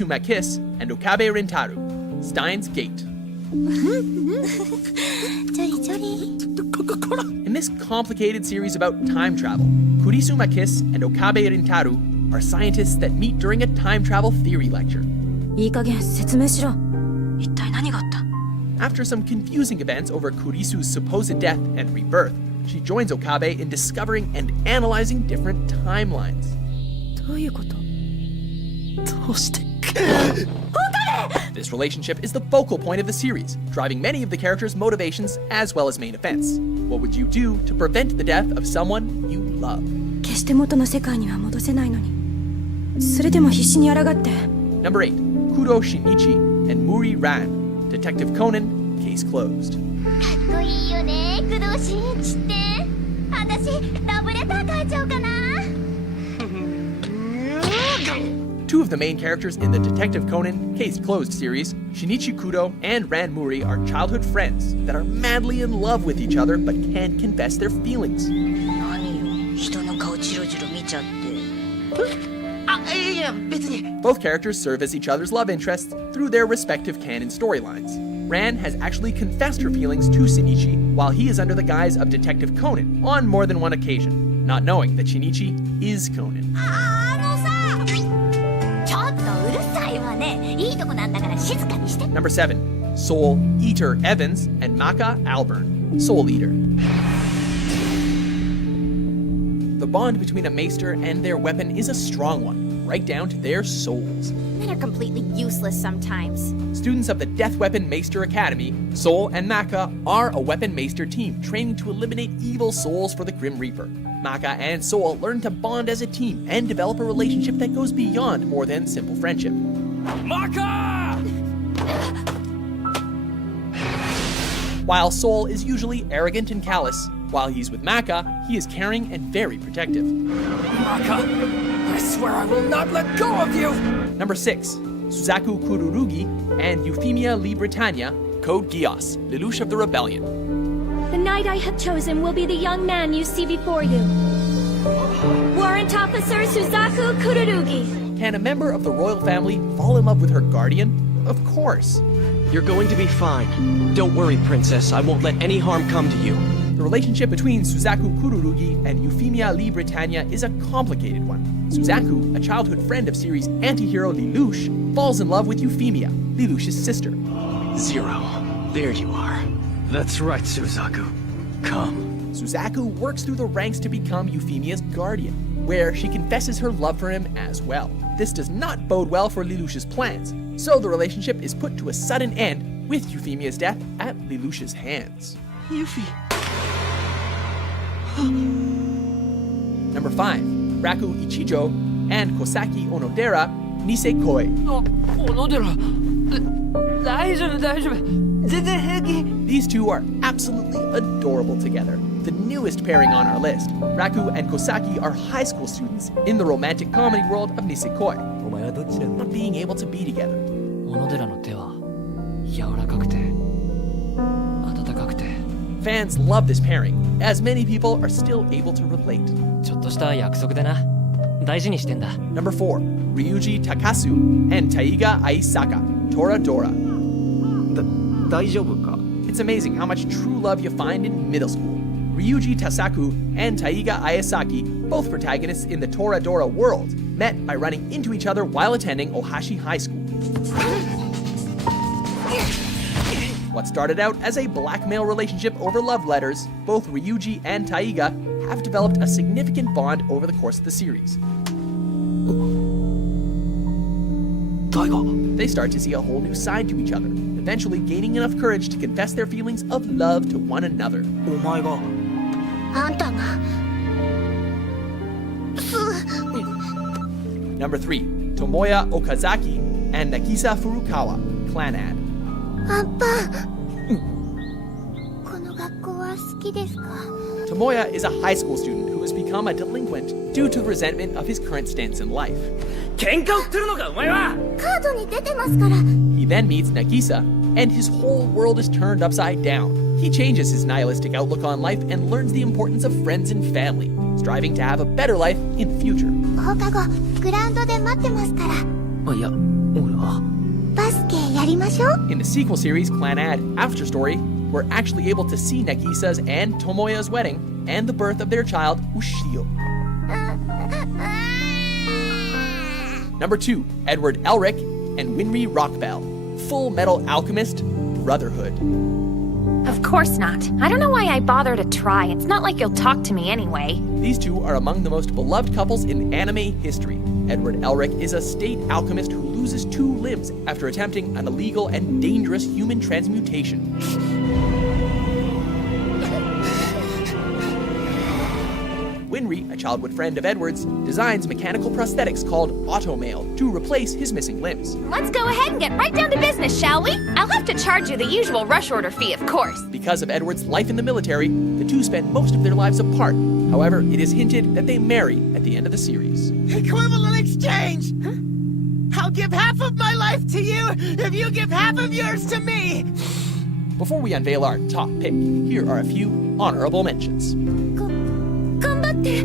Kurisuma Kiss and Okabe Rentaru, Steins Gate. In this complicated series about time travel, Kurisuma Kiss and Okabe Rentaru are scientists that meet during a time travel theory lecture. After some confusing events over Kurisu's supposed death and rebirth, she joins Okabe in discovering and analyzing different timelines. This relationship is the focal point of the series, driving many of the characters' motivations as well as main events. What would you do to prevent the death of someone you love? Number 8. Kudo Shinichi and Muri Ran, Detective Conan, Case Closed. Two of the main characters in the Detective Conan Case Closed series, Shinichi Kudo and Ran Muri, are childhood friends that are madly in love with each other but can't confess their feelings. Both characters serve as each other's love interests through their respective canon storylines. Ran has actually confessed her feelings to Shinichi while he is under the guise of Detective Conan on more than one occasion, not knowing that Shinichi is Conan. Number 7. Soul Eater Evans and Maka Alburn, Soul Eater. The bond between a maester and their weapon is a strong one, right down to their souls. Men are completely useless sometimes. Students of the Death Weapon Maester Academy, Soul and Maka are a weapon maester team training to eliminate evil souls for the Grim Reaper. Maka and Soul learn to bond as a team and develop a relationship that goes beyond more than simple friendship. Maka! While Soul is usually arrogant and callous, while he's with Maka, he is caring and very protective. Maka, I swear I will not let go of you! Number 6. Suzaku Kururugi and Euphemia Libritannia, Code Geass, Lelouch of the Rebellion. The knight I have chosen will be the young man you see before you. Warrant Officer Suzaku Kururugi. Can a member of the royal family fall in love with her guardian? Of course. You're going to be fine. Don't worry, Princess. I won't let any harm come to you. The relationship between Suzaku Kururugi and Euphemia Libritannia is a complicated one. Suzaku, a childhood friend of series anti-hero Lelouch, falls in love with Euphemia, Lelouch's sister. Zero. There you are. That's right, Suzaku. Come. Suzaku works through the ranks to become Euphemia's guardian, where she confesses her love for him as well. This does not bode well for Lelouch's plans, so the relationship is put to a sudden end with Euphemia's death at Lelouch's hands. Yuffie. Number 5. Raku Ichijo and Kosaki Onodera, Nisekoi. These two are absolutely adorable together. The newest pairing on our list. Raku and Kosaki are high school students in the romantic comedy world of Nisekoi, not being able to be together. Fans love this pairing, as many people are still able to relate. Number 4. Ryuji Takasu and Taiga Aisaka, Toradora. It's amazing how much true love you find in middle school. Ryuji Tasaku and Taiga Ayasaki, both protagonists in the Toradora world, met by running into each other while attending Ohashi High School. What started out as a blackmail relationship over love letters, both Ryuji and Taiga have developed a significant bond over the course of the series. They start to see a whole new side to each other, eventually gaining enough courage to confess their feelings of love to one another. Number 3. Tomoya Okazaki and Nagisa Furukawa, Clan Ad. Tomoya is a high school student who has become a delinquent due to the resentment of his current stance in life. He then meets Nagisa, and his whole world is turned upside down. He changes his nihilistic outlook on life and learns the importance of friends and family, striving to have a better life in the future. バスケやりましょう。 In the sequel series, Clanad After Story, we're actually able to see Nagisa's and Tomoya's wedding and the birth of their child, Ushio. Number 2, Edward Elric and Winry Rockbell, Full Metal Alchemist Brotherhood. Of course not. I don't know why I bother to try. It's not like you'll talk to me anyway. These two are among the most beloved couples in anime history. Edward Elric is a state alchemist who loses 2 limbs after attempting an illegal and dangerous human transmutation. Winry, a childhood friend of Edward's, designs mechanical prosthetics called Automail to replace his missing limbs. Let's go ahead and get right down to business, shall we? I'll have to charge you the usual rush order fee, of course. Because of Edward's life in the military, the two spend most of their lives apart. However, it is hinted that they marry at the end of the series. Equivalent exchange! Huh? I'll give half of my life to you if you give half of yours to me! Before we unveil our top pick, here are a few honorable mentions. 頑張って。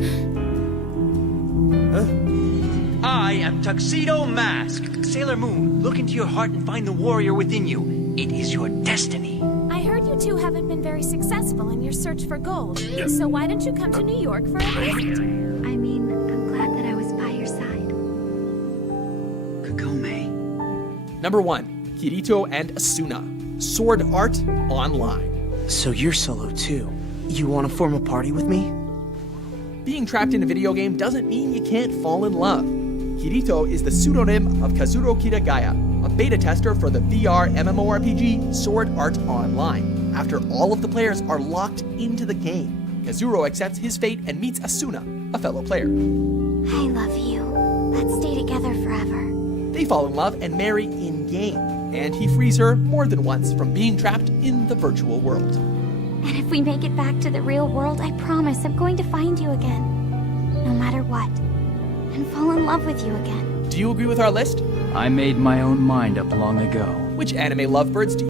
I am Tuxedo Mask. Sailor Moon, look into your heart and find the warrior within you. It is your destiny. I heard you two haven't been very successful in your search for gold. So why don't you come to New York for a visit? I mean, I'm glad that I was by your side. Kagome. Number 1, Kirito and Asuna, Sword Art Online. So you're solo too. You want to form a party with me? Being trapped in a video game doesn't mean you can't fall in love. Kirito is the pseudonym of Kazuro Kiragaya, a beta tester for the VR MMORPG Sword Art Online. After all of the players are locked into the game, Kazuro accepts his fate and meets Asuna, a fellow player. I love you. Let's stay together forever. They fall in love and marry in-game, and he frees her more than once from being trapped in the virtual world. And if we make it back to the real world, I promise I'm going to find you again. No matter what. And fall in love with you again. Do you agree with our list? I made my own mind up long ago. Which anime lovebirds do